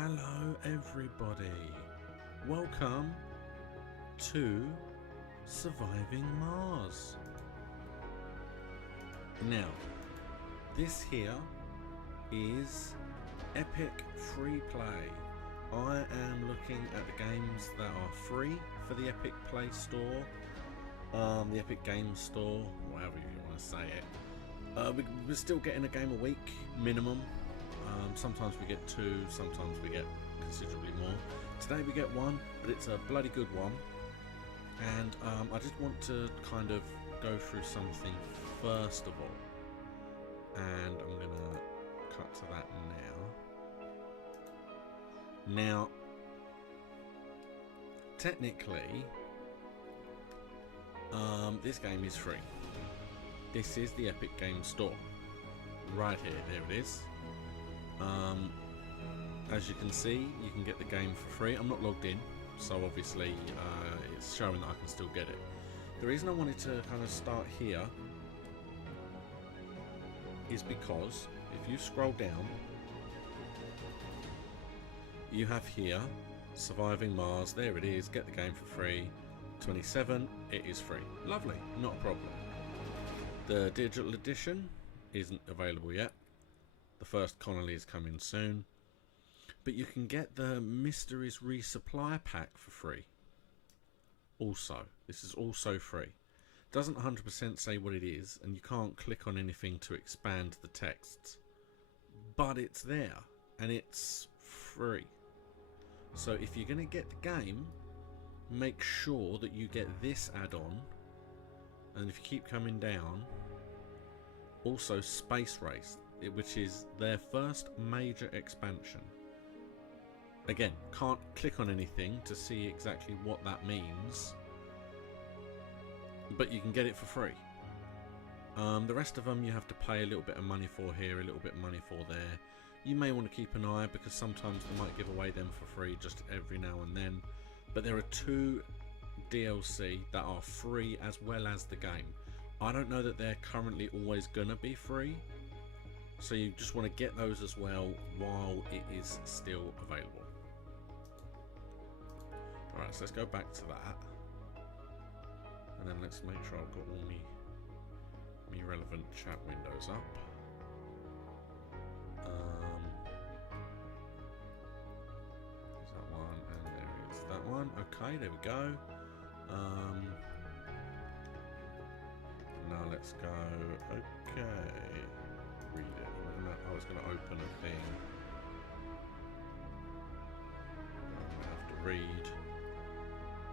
Hello everybody, welcome to Surviving Mars. Now, this here is Epic FreePlay. I am looking at the games that are free for the Epic Play Store, the Epic Games Store, however you want to say it. We're still getting a game a week minimum. Sometimes we get 2, sometimes we get considerably more. Today we get 1, but it's a bloody good one. And I just want to kind of go through something first of all. And I'm going to cut to that now. Now, technically, this game is free. This is the Epic Games Store. Right here, there it is. As you can see, you can get the game for free. I'm not logged in, so obviously it's showing that I can still get it. The reason I wanted to kind of start here is because if you scroll down, you have here Surviving Mars. There it is, get the game for free. 27, it is free. Lovely, not a problem. The digital edition isn't available yet. The first Connolly is coming soon. But you can get the Mysteries Resupply Pack for free. Also, this is also free. Doesn't 100% say what it is, and you can't click on anything to expand the texts. But it's there, and it's free. So if you're going to get the game, make sure that you get this add-on. And if you keep coming down, also Space Race, which is their first major expansion. Again, can't click on anything to see exactly what that means, but you can get it for free. The rest of them you have to pay a little bit of money for here, a little bit of money for there. You may want to keep an eye, because sometimes they might give away them for free just every now and then. But there are 2 DLC that are free as well as the game. I don't know that they're currently always gonna be free, so you just want to get those as well while it is still available. Alright, so let's go back to that. And then let's make sure I've got all me relevant chat windows up. There's that one, and there is that one. Okay, there we go. Now let's go. Okay. Read it. I was going to open a thing. I'm going to have to read.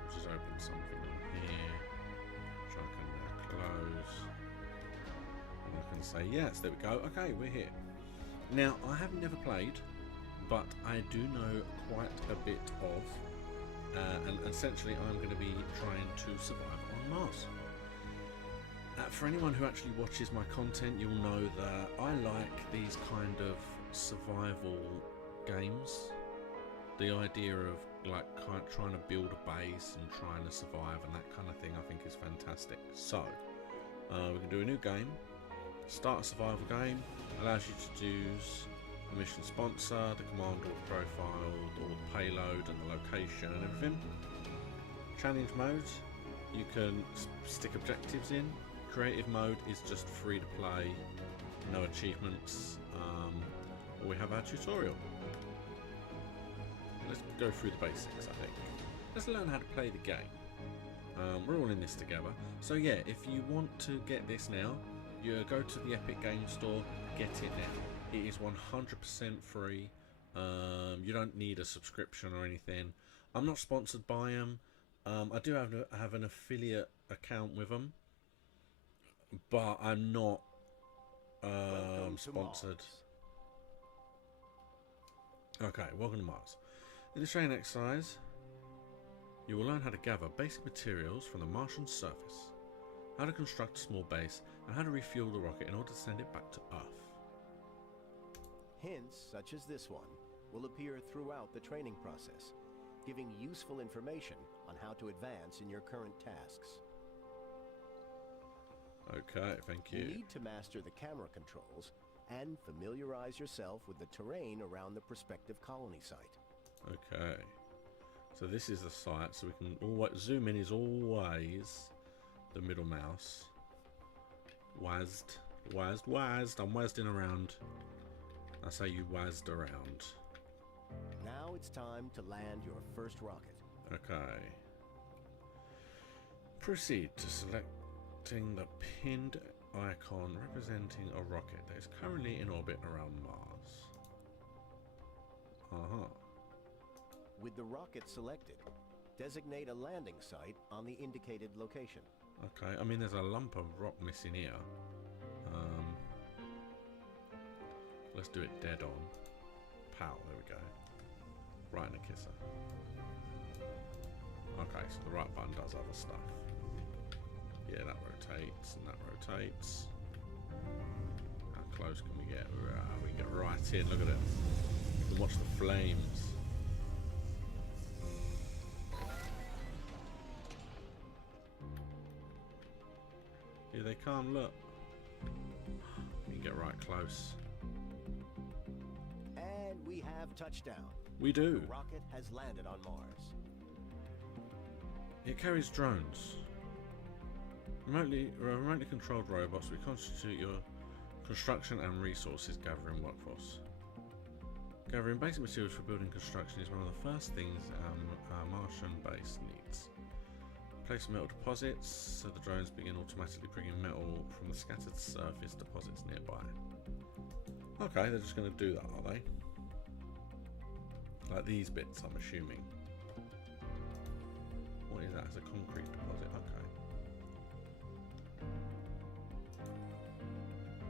I'll just open something on here, which I can now close. And I can say yes, there we go. Okay, we're here. Now, I have never played, but I do know quite a bit of, and essentially I'm going to be trying to survive on Mars. For anyone who actually watches my content, you'll know that I like these kind of survival games. The idea of like trying to build a base and trying to survive and that kind of thing, I think is fantastic. So we can do a new game, start a survival game, allows you to choose the mission sponsor, the command or profile, or the payload and the location and everything. Challenge mode, you can stick objectives in. Creative mode is just free to play, no achievements. We have our tutorial. Let's go through the basics, I think. Let's learn how to play the game. We're all in this together. So yeah, if you want to get this now, you go to the Epic Game Store, get it now. It is 100% free. You don't need a subscription or anything. I'm not sponsored by them. I do have an affiliate account with them, but I'm not sponsored. Okay, welcome to Mars. In this training exercise, you will learn how to gather basic materials from the Martian surface, how to construct a small base, and how to refuel the rocket in order to send it back to Earth. Hints such as this one will appear throughout the training process, giving useful information on how to advance in your current tasks. Okay, thank you. You need to master the camera controls and familiarize yourself with the terrain around the prospective colony site. Okay, so this is the site, so we can always zoom in. Is always the middle mouse. I'm wazding around. I say you wazzed around. Now it's time to land your first rocket. Okay. Proceed to selecting the pinned icon representing a rocket that is currently in orbit around Mars. With the rocket selected, designate a landing site on the indicated location. Okay, I mean there's a lump of rock missing here. Let's do it dead on. Pow, there we go. Right in the kisser. Okay, so the right button does other stuff. Yeah, that rotates and that rotates. How close can we get? We can get right in, look at it. You can watch the flames. Here they come, look. We can get right close. And we have touchdown. We do. The rocket has landed on Mars. It carries drones. Remotely controlled robots which constitute your construction and resources gathering workforce. Gathering basic materials for building construction is one of the first things our Martian base needs. Place metal deposits so the drones begin automatically bringing metal from the scattered surface deposits nearby. Okay, they're just going to do that, are they? Like these bits, I'm assuming. What is that? It's a concrete deposit. Okay.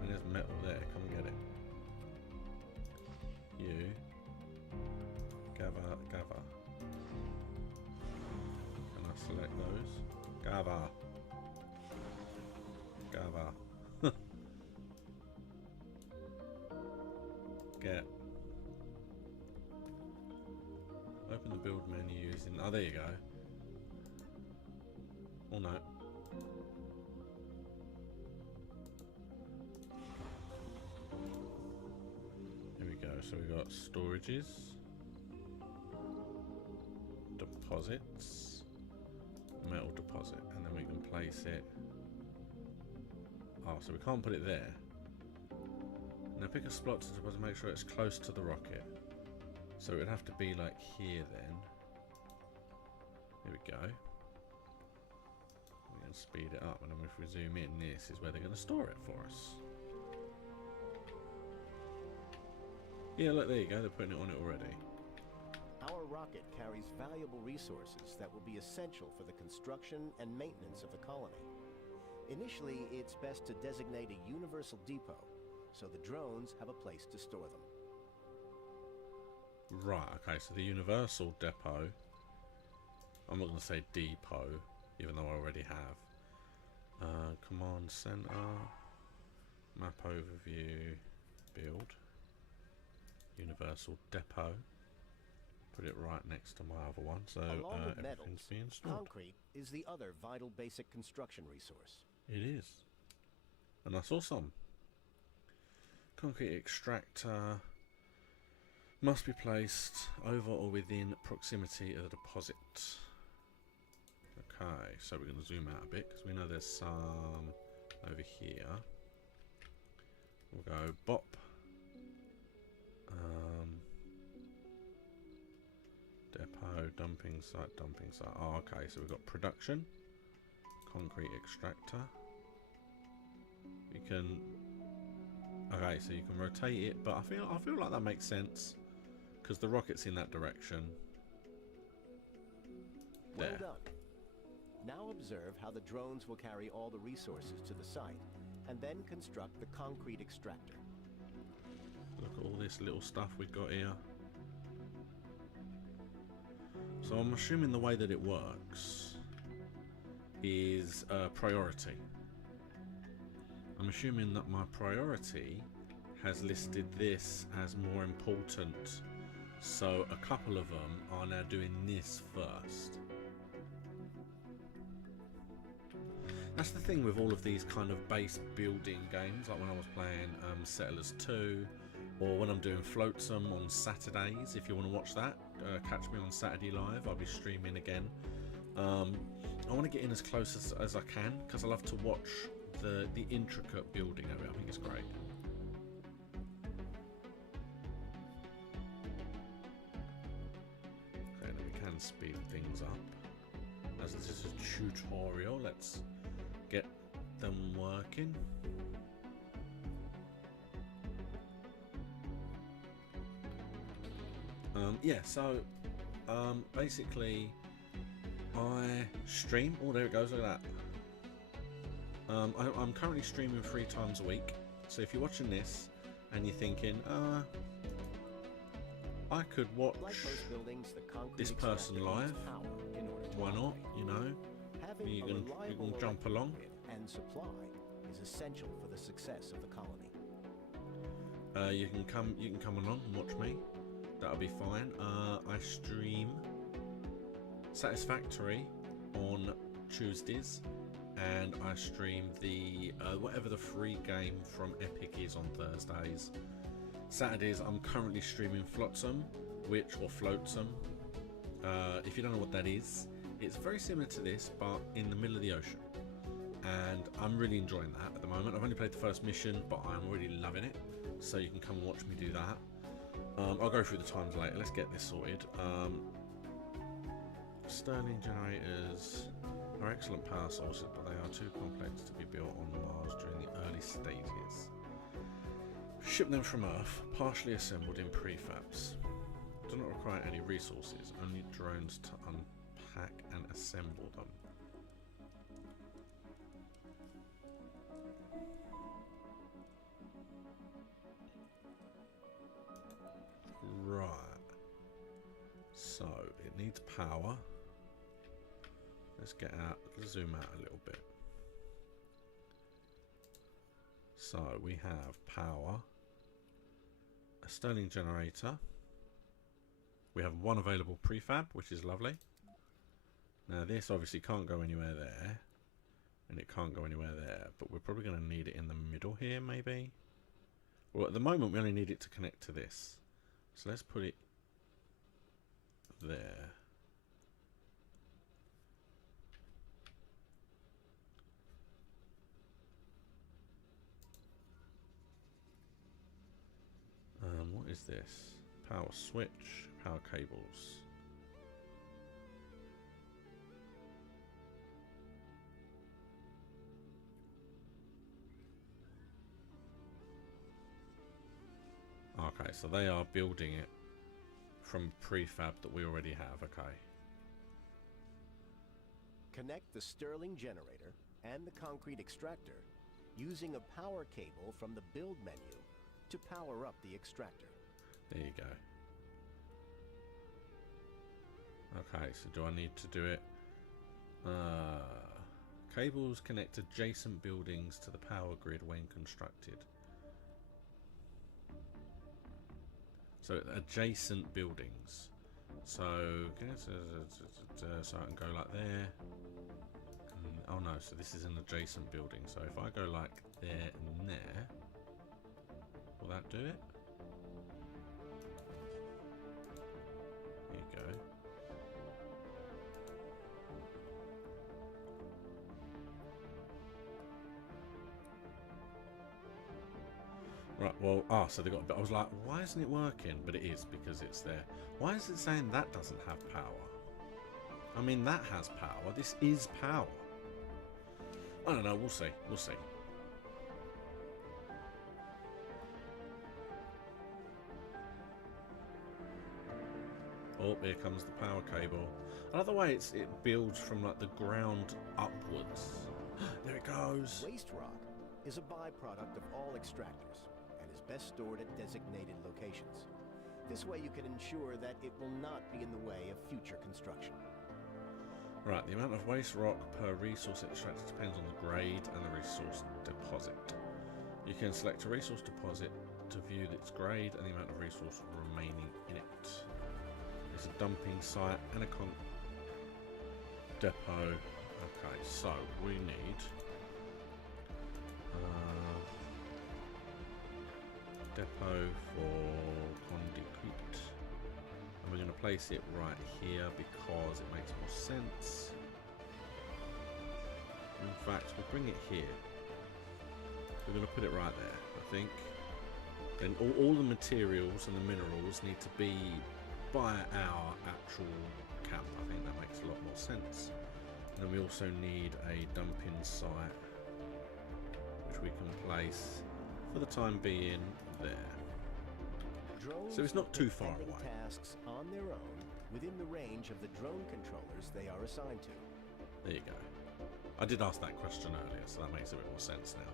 And there's metal there. Come and get it. You. Gather. Can I select those? Gather. Get. Open the build menu using... Oh, there you go. Oh, no. Here we go. So we got storages. Deposits. Metal deposit. And then we can place it... Oh, so we can't put it there. Now pick a spot to deposit, make sure it's close to the rocket. So it would have to be like here then. Here we go. We can speed it up, and then if we zoom in, this is where they're going to store it for us. Yeah, look, there you go, they're putting it on it already. Our rocket carries valuable resources that will be essential for the construction and maintenance of the colony. Initially, it's best to designate a universal depot, so the drones have a place to store them. Right, okay, so the universal depot, I'm not going to say depot, even though I already have. Command center, map overview, build, universal depot, Put it right next to my other one, so Along with everything's metals, being stored. concrete is the other vital basic construction resource. It is. And I saw some. Concrete extractor must be placed over or within proximity of the deposit. Okay, so we're going to zoom out a bit because we know there's some over here. We'll go bop. Depot, dumping site, dumping site. Oh, okay, so we've got production, concrete extractor. You can, okay, so you can rotate it, but I feel like that makes sense because the rocket's in that direction. Well There. done. Now observe how the drones will carry all the resources to the site and then construct the concrete extractor. Look at all this little stuff we've got here. So I'm assuming the way that it works is priority. I'm assuming that my priority has listed this as more important. So a couple of them are now doing this first. That's the thing with all of these kind of base building games, like when I was playing Settlers 2, or when I'm doing Floatsome on Saturdays. If you want to watch that, catch me on Saturday Live. I'll be streaming again. I want to get in as close as I can because I love to watch the intricate building of it. I think it's great. Okay, now we can speed things up. As this is a tutorial, let's get them working. Yeah, so basically I stream. Oh, there it goes, look at that. I'm currently streaming 3 times a week, so if you're watching this and you're thinking, I could watch this person live, why not, you know, you can jump along. And supply is essential for the success of the colony. You can come along and watch me. That'll be fine. I stream Satisfactory on Tuesdays, and I stream the whatever the free game from Epic is on Thursdays. Saturdays I'm currently streaming Flotsam, or Floatsome. If you don't know what that is, it's very similar to this but in the middle of the ocean, and I'm really enjoying that at the moment. I've only played the first mission, but I'm really loving it, so you can come and watch me do that. I'll go through the times later. Let's get this sorted. Stirling generators are excellent power sources, but they are too complex to be built on Mars during the early stages. Ship them from Earth, partially assembled in prefabs. Do not require any resources, only drones to unpack and assemble them. Right. So it needs power. Let's get out, let's zoom out a little bit. So we have power, a Stirling generator. We have 1 available prefab, which is lovely. Now this obviously can't go anywhere there, and it can't go anywhere there, but we're probably going to need it in the middle here, maybe. Well, at the moment we only need it to connect to this. So let's put it there. What is this? Power switch, power cables. Okay, so they are building it from prefab that we already have, okay. Connect the Stirling generator and the concrete extractor using a power cable from the build menu to power up the extractor. There you go. Okay, so do I need to do it? Cables connect adjacent buildings to the power grid when constructed. So adjacent buildings. So, okay, so I can go like there. Oh no, so this is an adjacent building. So if I go like there and there, will that do it? There you go. Right, well, so they got a bit. I was like, why isn't it working? But it is because it's there. Why is it saying that doesn't have power? I mean, that has power. This is power. I don't know. We'll see. We'll see. Oh, here comes the power cable. I like the way it builds from like the ground upwards. There it goes. Waste rock is a byproduct of all extractors and is best stored at designated locations. This way you can ensure that it will not be in the way of future construction. Right, the amount of waste rock per resource extracted depends on the grade and the resource deposit. You can select a resource deposit to view its grade and the amount of resource remaining in it. There's a dumping site and a depot. Okay, so we need depot for concrete, and we're going to place it right here because it makes more sense. In fact, we'll bring it here. We're going to put it right there, I think. Then all the materials and the minerals need to be by our actual camp. I think that makes a lot more sense. And then we also need a dumping site, which we can place for the time being there. Drones So it's not too far perform away. tasks on their own within the range of the drone controllers they are assigned to. There you go. I did ask that question earlier, so that makes a bit more sense now.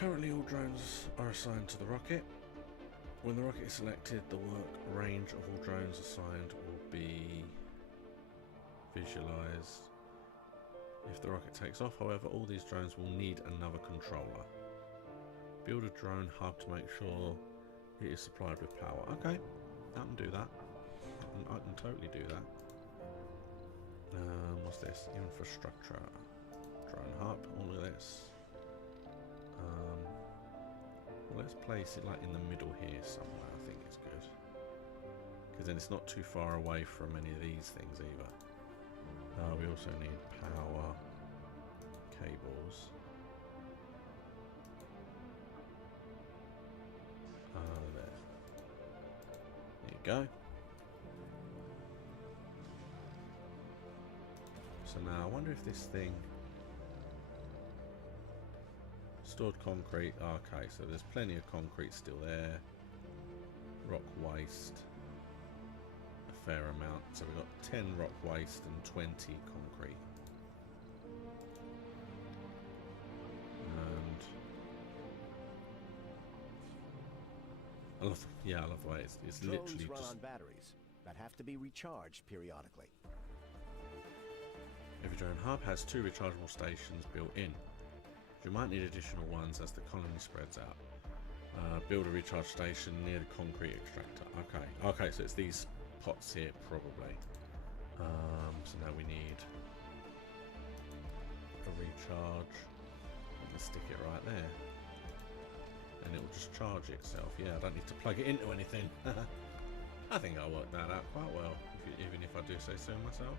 Currently all drones are assigned to the rocket. When the rocket is selected, the work range of all drones assigned will be visualized. If the rocket takes off, however, all these drones will need another controller. Build a drone hub to make sure it is supplied with power. Okay, I can do that. I can totally do that. What's this? Infrastructure. Drone hub. All of this. Well, let's place it like in the middle here somewhere. I think it's good. Because then it's not too far away from any of these things either. We also need power cables. There. There you go. So now I wonder if this thing stored concrete. Okay, so there's plenty of concrete still there. Rock waste, a fair amount. So we've got 10 rock waste and 20 concrete. And I love the way it's Drones literally run just on batteries that have to be recharged periodically. every drone hub has 2 rechargeable stations built in. You might need additional ones as the colony spreads out. Build a recharge station near the concrete extractor. Okay, so it's these pots here probably. So now we need a recharge. Let's stick it right there, and it will just charge itself. Yeah, I don't need to plug it into anything. I think I worked that out quite well, even if I do say so myself.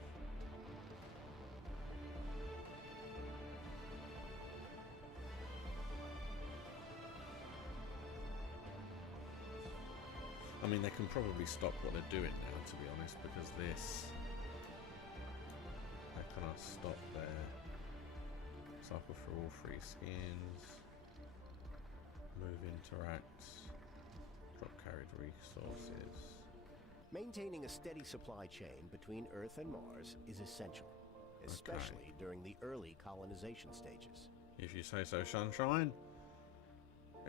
I mean, they can probably stop what they're doing now, to be honest, because this... How can I stop there? Cycle for all 3 skins. Move interacts. Drop carried resources. Maintaining a steady supply chain between Earth and Mars is essential, especially during the early colonization stages. If you say so, sunshine.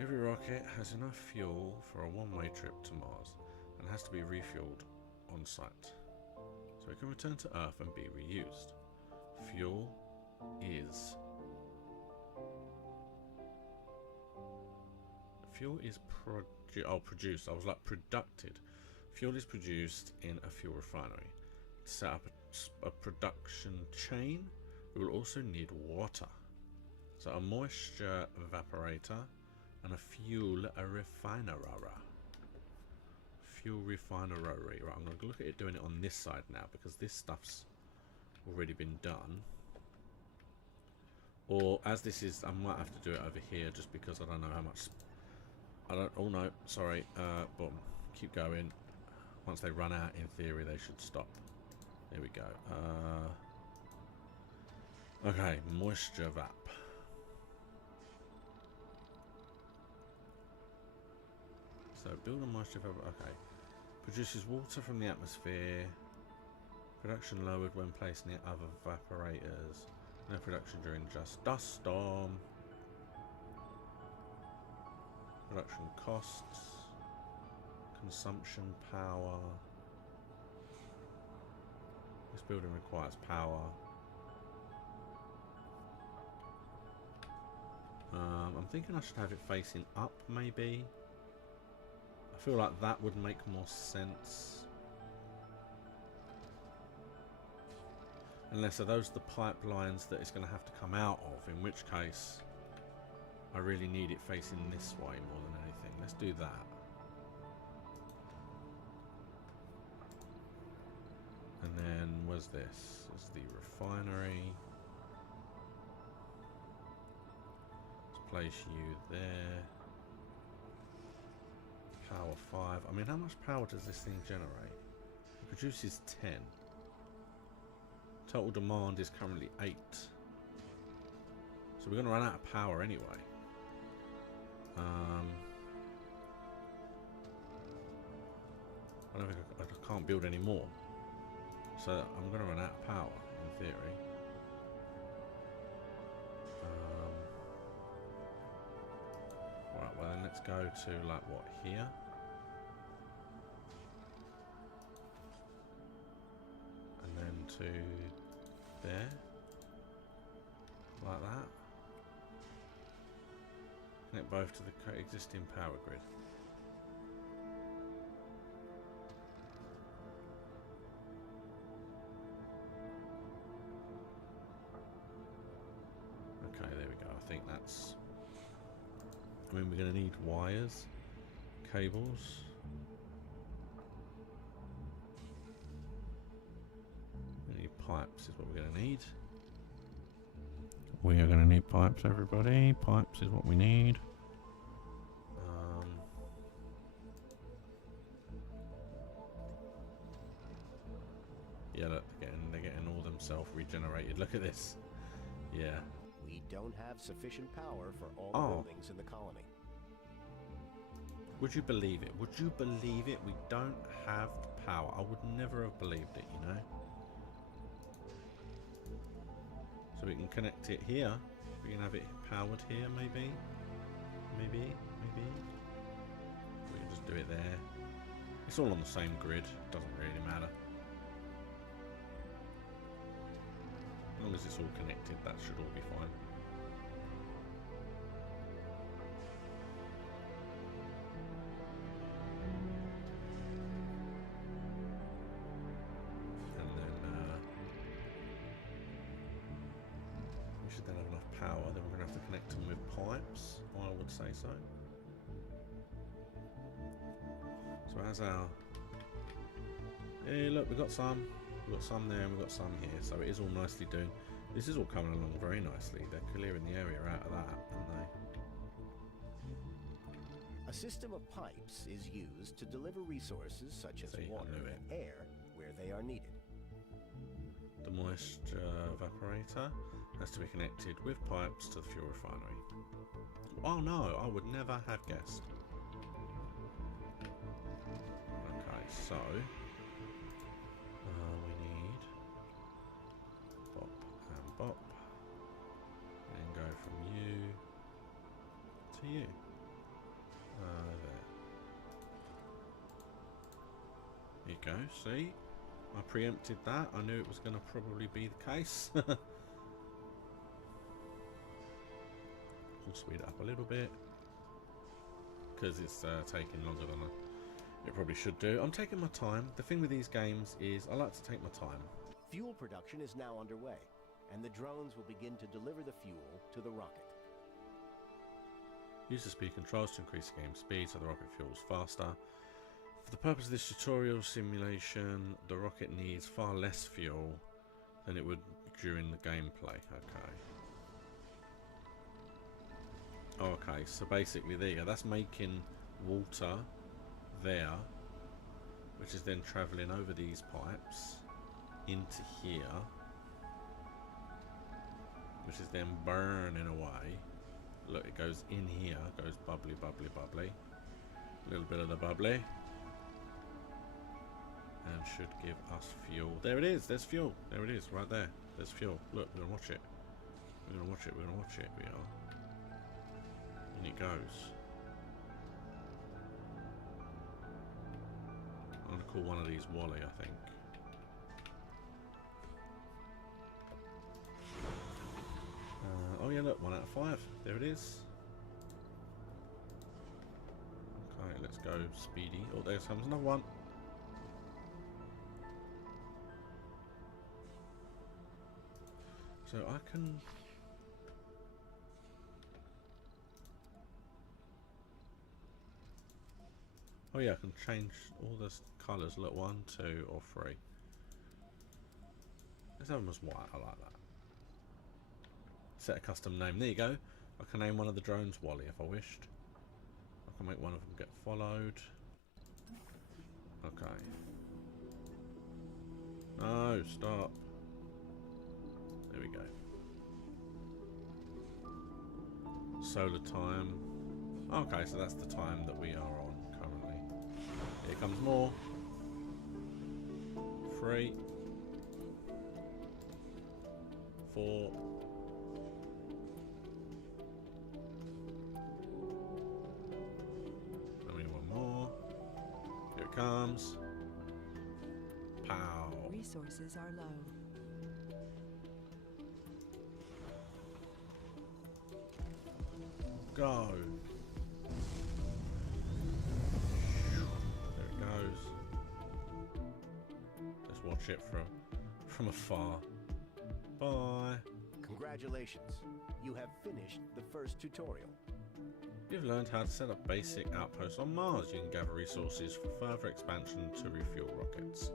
Every rocket has enough fuel for a one-way trip to Mars and has to be refueled on site, so it can return to Earth and be reused. Fuel is produced. I was like produced Fuel is produced in a fuel refinery. To set up a production chain, we will also need water. So a moisture evaporator and a fuel refinery. Fuel refinery. Right, I'm going to look at it doing it on this side now because this stuff's already been done. Or as this is, I might have to do it over here just because I don't know how much. Oh no, sorry. Boom. Keep going. Once they run out, in theory, they should stop. There we go. Okay, moisture vap. So build a moisture vap. Okay. Produces water from the atmosphere. Production lowered when placed near other evaporators. No production during just dust storm. Production costs. Consumption power. This building requires power. I'm thinking I should have it facing up, maybe. I feel like that would make more sense. Unless are those the pipelines that it's going to have to come out of, in which case I really need it facing this way more than anything. Let's do that. And then where's this? It's the refinery. Let's place you there. Power 5. I mean, how much power does this thing generate? It produces 10. Total demand is currently 8. So we're going to run out of power anyway. I don't think I can't build any more. So I'm going to run out of power, in theory. Alright, well then let's go to, like, what, here? And then to there. Like that. Connect both to the existing power grid. Okay, there we go. I think that's... I mean, we're going to need wires, cables. We need pipes is what we're going to need. We are going to need pipes, everybody. Pipes is what we need. Yeah, look, they're getting all them self-regenerated. Look at this. Yeah. We don't have sufficient power for all the buildings in the colony. Would you believe it? Would you believe it? We don't have power. I would never have believed it, you know. So we can connect it here. We can have it powered here, maybe. Maybe. We can just do it there. It's all on the same grid. Doesn't really matter. As long as it's all connected, that should all be fine. And then we should then have enough power. Then we're going to have to connect them with pipes, I would say so. So as our... Hey, look, we've got some. We've got some there and we've got some here, so it is all nicely doing. This is all coming along very nicely. They're clearing the area out of that, aren't they? A system of pipes is used to deliver resources such as water and air where they are needed. The moisture evaporator has to be connected with pipes to the fuel refinery. Oh no, I would never have guessed. Okay, so... Bop, and go from you to you. There you go, see? I preempted that. I knew it was going to probably be the case. We'll speed it up a little bit because it's taking longer than It probably should do. I'm taking my time. The thing with these games is I like to take my time. Fuel production is now underway, and the drones will begin to deliver the fuel to the rocket. Use the speed controls to increase the game speed so the rocket fuels faster. For the purpose of this tutorial simulation, the rocket needs far less fuel than it would during the gameplay. Okay, so basically there you go. That's making water there, which is then travelling over these pipes into here, which is then burning away. Look, it goes in here, goes bubbly, bubbly, bubbly. A little bit of the bubbly. And should give us fuel. There it is, there's fuel. There it is, right there. There's fuel. Look, we're gonna watch it. We're gonna watch it, we're gonna watch it. We are. And it goes. I'm gonna call one of these Wally, I think. Oh yeah, look, 1 out of 5. There it is. Okay, let's go speedy. Oh, there comes another one. So I can... Oh yeah, I can change all the colours. Look, 1, 2 or 3. Let's have them as white, I like that. Set a custom name. There you go. I can name one of the drones Wally if I wished. I can make one of them get followed. Okay. No, stop. There we go. Solar time. Okay, so that's the time that we are on currently. Here comes more. 3, 4. Comes. Pow. Resources are low. Go. There it goes. Let's watch it from afar. Bye. Congratulations. You have finished the first tutorial. You've learned how to set up basic outposts on Mars. You can gather resources for further expansion to refuel rockets.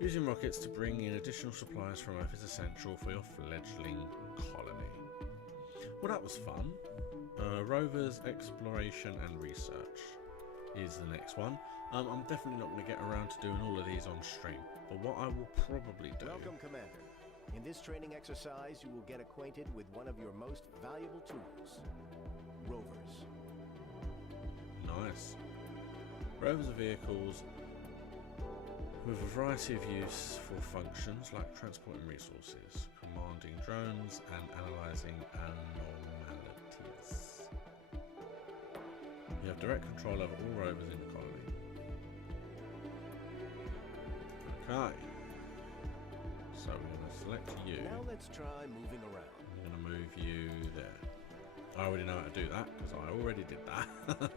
Using rockets to bring in additional supplies from Earth is essential for your fledgling colony. Well, that was fun. Rovers, exploration and research is the next one. I'm definitely not going to get around to doing all of these on stream, but what I will probably do... Welcome, Commander. In this training exercise, you will get acquainted with one of your most valuable tools. Rovers. Nice. Rovers are vehicles with a variety of use for functions like transporting resources, commanding drones and analysing anomalies. You have direct control over all rovers in the colony. Okay. So we're going to select you. Now let's try moving around. I'm going to move you there. I already know how to do that, because I already did that.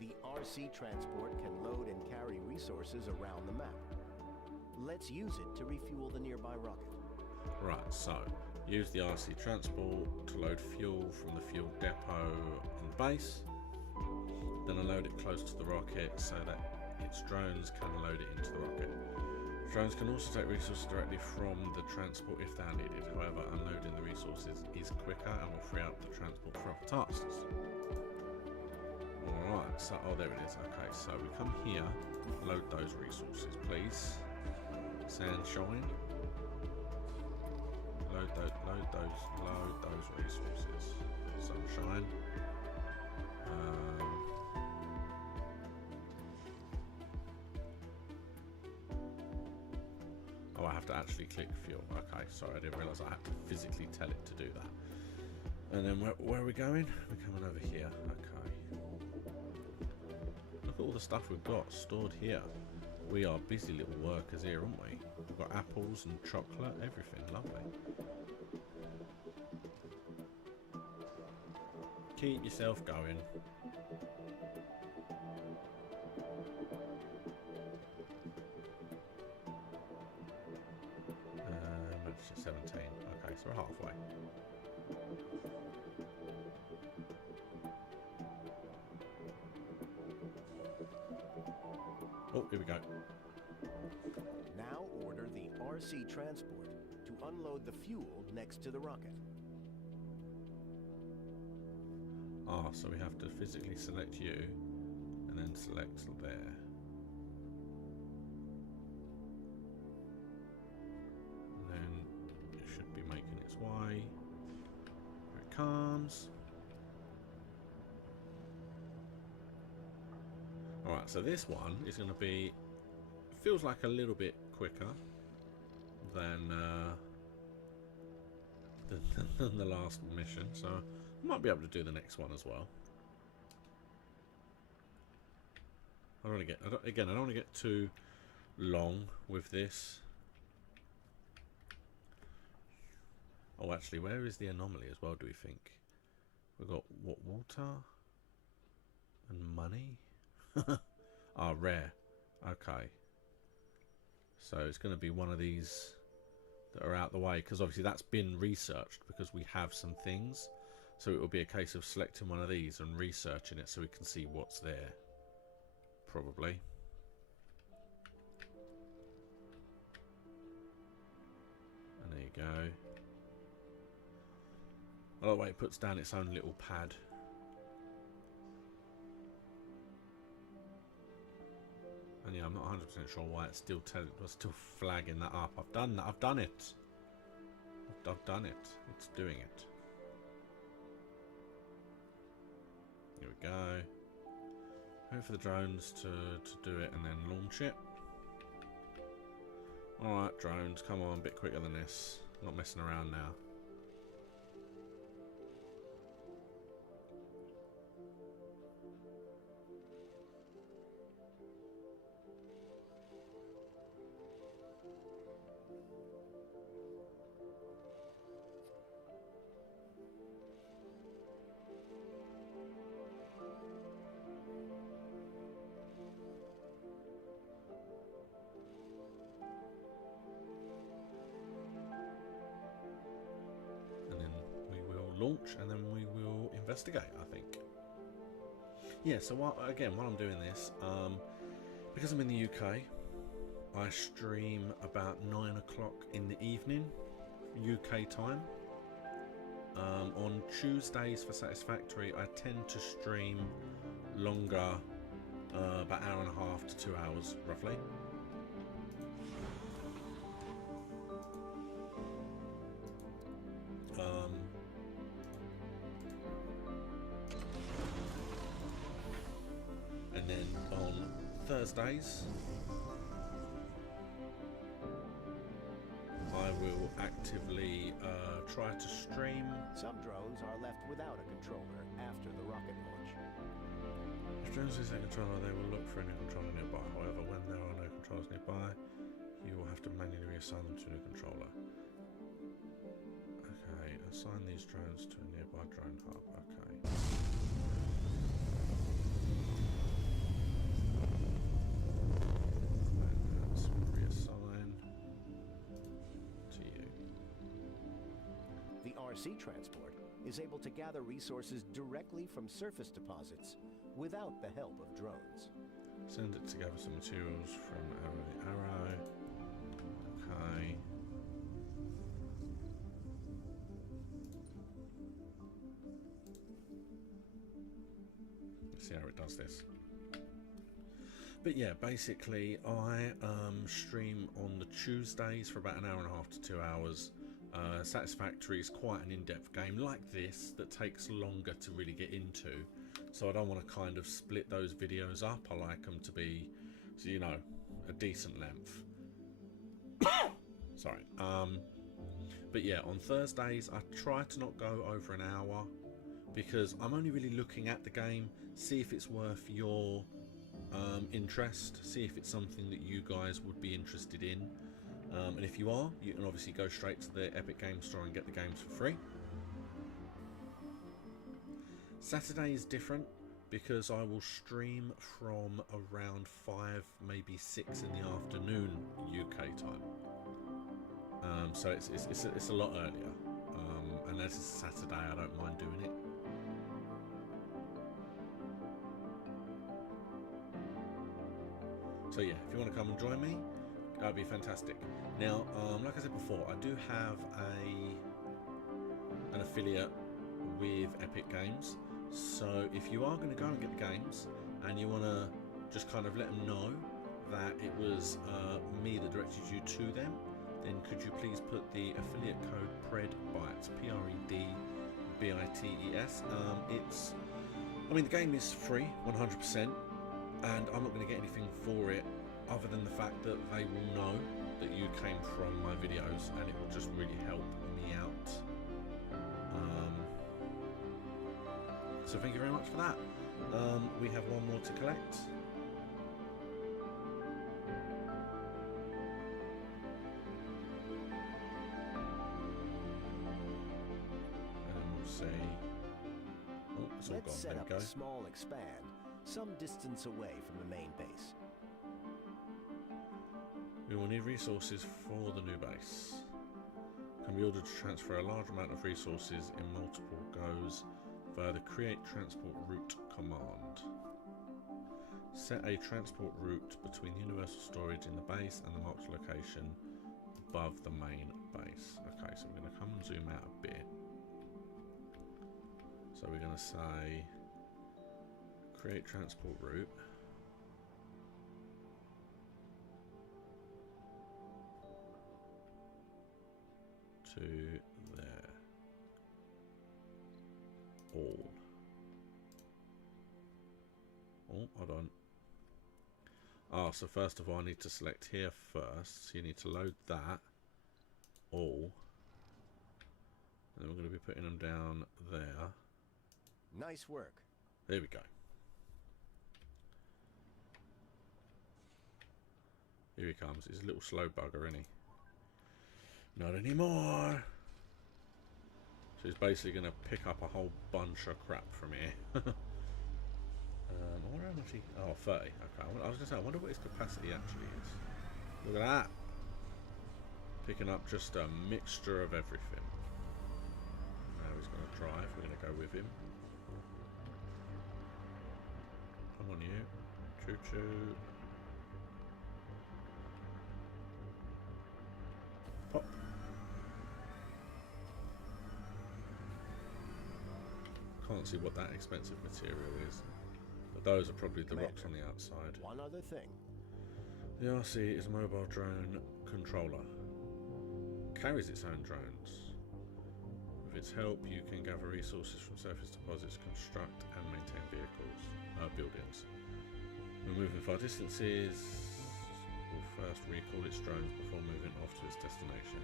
The RC transport can load and carry resources around the map. Let's use it to refuel the nearby rocket. Right, so use the RC transport to load fuel from the fuel depot in the base. Then I load it close to the rocket so that its drones can load it into the rocket. Drones can also take resources directly from the transport if they are needed. However, unloading the resources is quicker and will free up the transport for other tasks. Alright, so, oh there it is. Okay, so we come here, load those resources, please. Sunshine. Load those resources. Sunshine. Oh, I have to actually click fuel. Okay, sorry, I didn't realise I had to physically tell it to do that. And then where are we going? We're coming over here. Okay. Look at all the stuff we've got stored here. We are busy little workers here, aren't we? We've got apples and chocolate, everything. Lovely. Keep yourself going. 17. Okay, so we're halfway. Oh, here we go. Now order the RC transport to unload the fuel next to the rocket. Ah, so we have to physically select you and then select there. And then it should be making its way. Here it comes. Alright, so this one is going to be, feels like a little bit quicker than than the last mission, so I might be able to do the next one as well. I don't want to get, I don't want to get too long with this. Oh, actually, where is the anomaly as well, do we think? We've got, what, water? And money? Ah, rare. Okay. So it's going to be one of these that are out the way, because obviously that's been researched because we have some things. So it will be a case of selecting one of these and researching it so we can see what's there. Probably. And there you go. I like the way it puts down its own little pad. And yeah, I'm not 100% sure why it's still flagging that up. I've done that. I've done it. I've done it. It's doing it. Here we go. Wait for the drones to do it and then launch it. Alright, drones, come on, a bit quicker than this. Not messing around now. Launch and then we will investigate, I think. Yeah, so while I'm doing this, because I'm in the UK, I stream about 9 o'clock in the evening UK time. On Tuesdays for Satisfactory I tend to stream longer, about an hour and a half to 2 hours roughly. And then on Thursdays, I will actively try to stream. Some drones are left without a controller after the rocket launch. If drones lose their controller, they will look for a new controller nearby. However, when there are no controllers nearby, you will have to manually reassign them to a new controller. Okay, assign these drones to a nearby drone hub. Okay. RC transport is able to gather resources directly from surface deposits without the help of drones. Send it to gather some materials from arrow. Okay. Let's see how it does this. But yeah, basically I stream on the Tuesdays for about an hour and a half to 2 hours. Satisfactory is quite an in-depth game like this that takes longer to really get into, so I don't want to kind of split those videos up. I like them to be, you know, a decent length. Sorry. But yeah, on Thursdays I try to not go over an hour because I'm only really looking at the game, see if it's worth your interest, see if it's something that you guys would be interested in. And if you are, you can obviously go straight to the Epic Games Store and get the games for free. Saturday is different because I will stream from around 5, maybe 6 in the afternoon UK time. So it's a lot earlier. And as it's Saturday, I don't mind doing it. So yeah, if you want to come and join me, that'd be fantastic. Now, like I said before, I do have an affiliate with Epic Games. So if you are going to go and get the games, and you want to just kind of let them know that it was me that directed you to them, then could you please put the affiliate code PREDBITES, PREDBITES. I mean, the game is free, 100%, and I'm not going to get anything for it other than the fact that they will know that you came from my videos, and it will just really help me out. So thank you very much for that. We have one more to collect. Let's set up a small expand, some distance away from the main base. We will need resources for the new base. Can be ordered to transfer a large amount of resources in multiple goes via the Create Transport Route command. Set a transport route between the universal storage in the base and the marked location above the main base. Okay, so we're going to come and zoom out a bit. So we're going to say create transport route. To there. All. Oh, hold on. So first of all I need to select here first. So you need to load that. All. And then we're going to be putting them down there. Nice work. There we go. Here he comes. He's a little slow bugger, isn't he? Not anymore. So he's basically going to pick up a whole bunch of crap from here. I wonder how much he... Oh, 30. Okay. I was going to say, I wonder what his capacity actually is. Look at that. Picking up just a mixture of everything. Now he's going to drive. We're going to go with him. Come on, you. Choo-choo. Pop. Can't see what that expensive material is. But those are probably the rocks on the outside. One other thing. The RC is a mobile drone controller. Carries its own drones. With its help, you can gather resources from surface deposits, construct and maintain buildings. When moving far distances, will first recall its drones before moving off to its destination.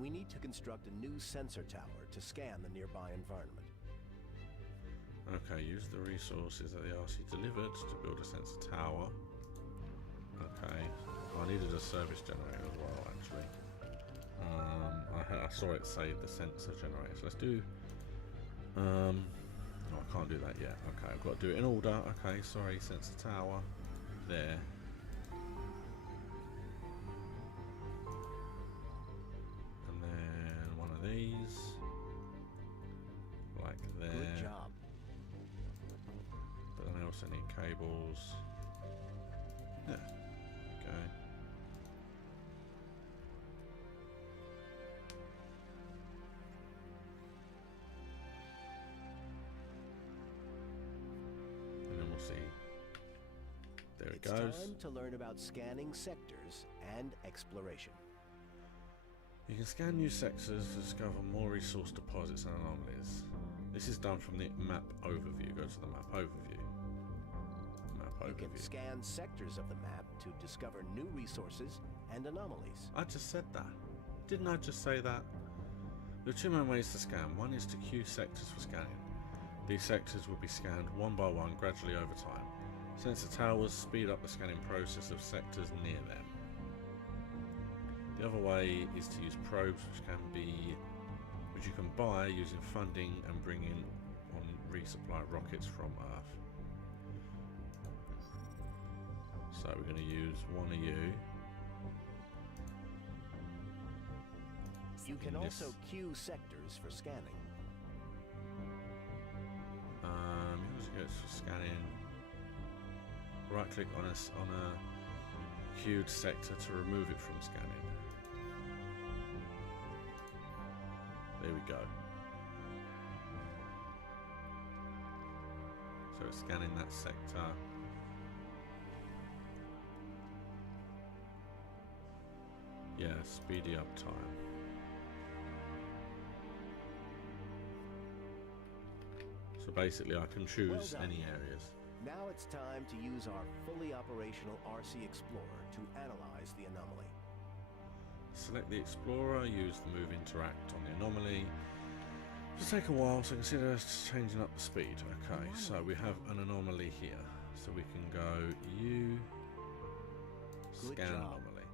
We need to construct a new sensor tower to scan the nearby environment. Okay, use the resources that the RC delivered to build a sensor tower. Okay, I needed a service generator as well, actually. I saw it say the sensor generator, so let's do... oh, I can't do that yet. Okay, I've got to do it in order. Okay, sorry, sensor tower. There. These like there. Good job. But then I also need cables. Yeah. Okay. And then we'll see. There it goes. It's time to learn about scanning sectors and exploration. You can scan new sectors to discover more resource deposits and anomalies. This is done from the map overview. Go to the map overview. You can scan sectors of the map to discover new resources and anomalies. I just said that. Didn't I just say that? There are two main ways to scan. One is to queue sectors for scanning. These sectors will be scanned one by one gradually over time. Sensor towers speed up the scanning process of sectors near them. The other way is to use probes, which you can buy using funding and bring in on resupply rockets from Earth. So we're going to use one of you. You can also queue sectors for scanning. Here's for scanning. Right click on a queued sector to remove it from scanning. There we go. So it's scanning that sector. Yeah, speedy up time. So basically I can choose any areas. Now it's time to use our fully operational RC Explorer to analyze the anomaly. Select the Explorer, use the Move Interact on the anomaly. It'll take a while, so consider changing up the speed. Okay, so we have an anomaly here. So we can go U, scan anomaly.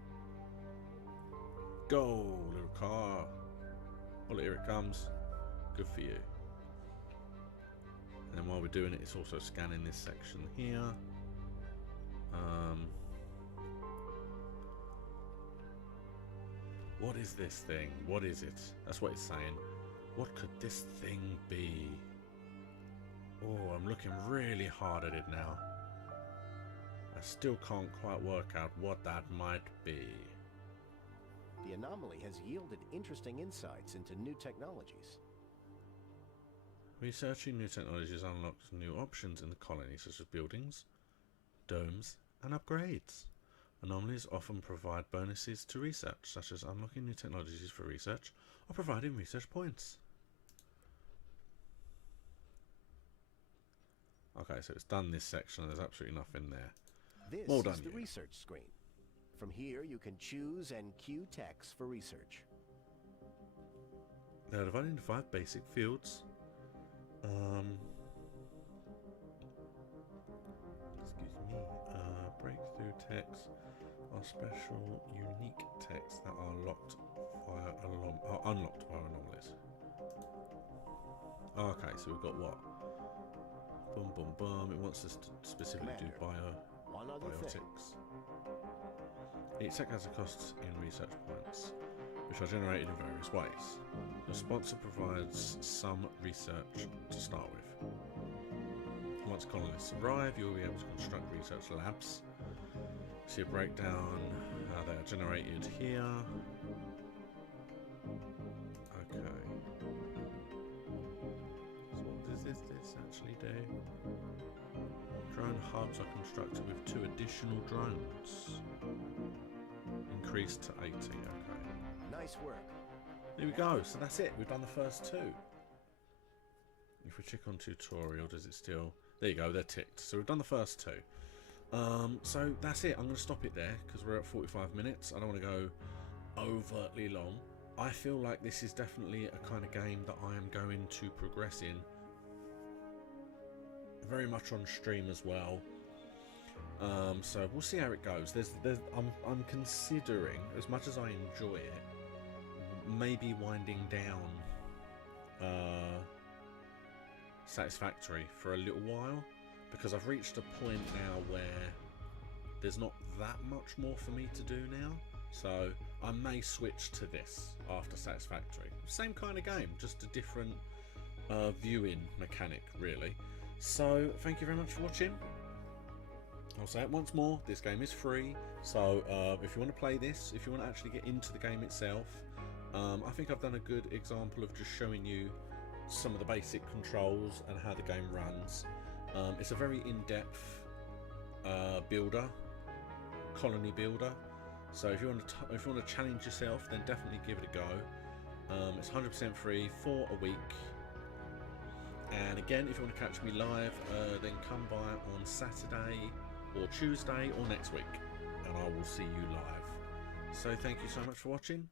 Go, little car. Well, here it comes. Good for you. And then while we're doing it, it's also scanning this section here. What is this thing? What is it? That's what it's saying. What could this thing be? Oh, I'm looking really hard at it now. I still can't quite work out what that might be. The anomaly has yielded interesting insights into new technologies. Researching new technologies unlocks new options in the colony, such as buildings, domes, and upgrades. Anomalies often provide bonuses to research, such as unlocking new technologies for research or providing research points. Okay, so it's done this section. There's absolutely nothing there. This well done, is the research screen. From here, you can choose and queue text for research. They are divided into 5 basic fields. Excuse me. Breakthrough texts are special, unique texts that are unlocked via anomalies. Okay, so we've got what? Boom, boom, boom. It wants us to specifically do biotics. Each sector has a cost in research points, which are generated in various ways. The sponsor provides some research to start with. Once colonists arrive, you'll be able to construct research labs. See a breakdown how they are generated here. Okay. So what does this actually do? Drone hubs are constructed with 2 additional drones. Increased to 80, okay. Nice work. There we go, so that's it. We've done the first 2. If we check on tutorial, does it still... There you go, they're ticked. So we've done the first 2. So that's it. I'm going to stop it there because we're at 45 minutes. I don't want to go overtly long. I feel like this is definitely a kind of game that I am going to progress in. Very much on stream as well. So we'll see how it goes. I'm considering, as much as I enjoy it, maybe winding down Satisfactory for a little while, because I've reached a point now where there's not that much more for me to do now. So I may switch to this after Satisfactory. Same kind of game, just a different viewing mechanic, really. So thank you very much for watching. I'll say it once more, this game is free, so if you want to play this, if you want to actually get into the game itself, I think I've done a good example of just showing you some of the basic controls and how the game runs. It's a very in-depth builder, colony builder, so if you want to challenge yourself, then definitely give it a go. It's 100% free for a week. And again, if you want to catch me live, then come by on Saturday or Tuesday or next week, and I will see you live. So thank you so much for watching.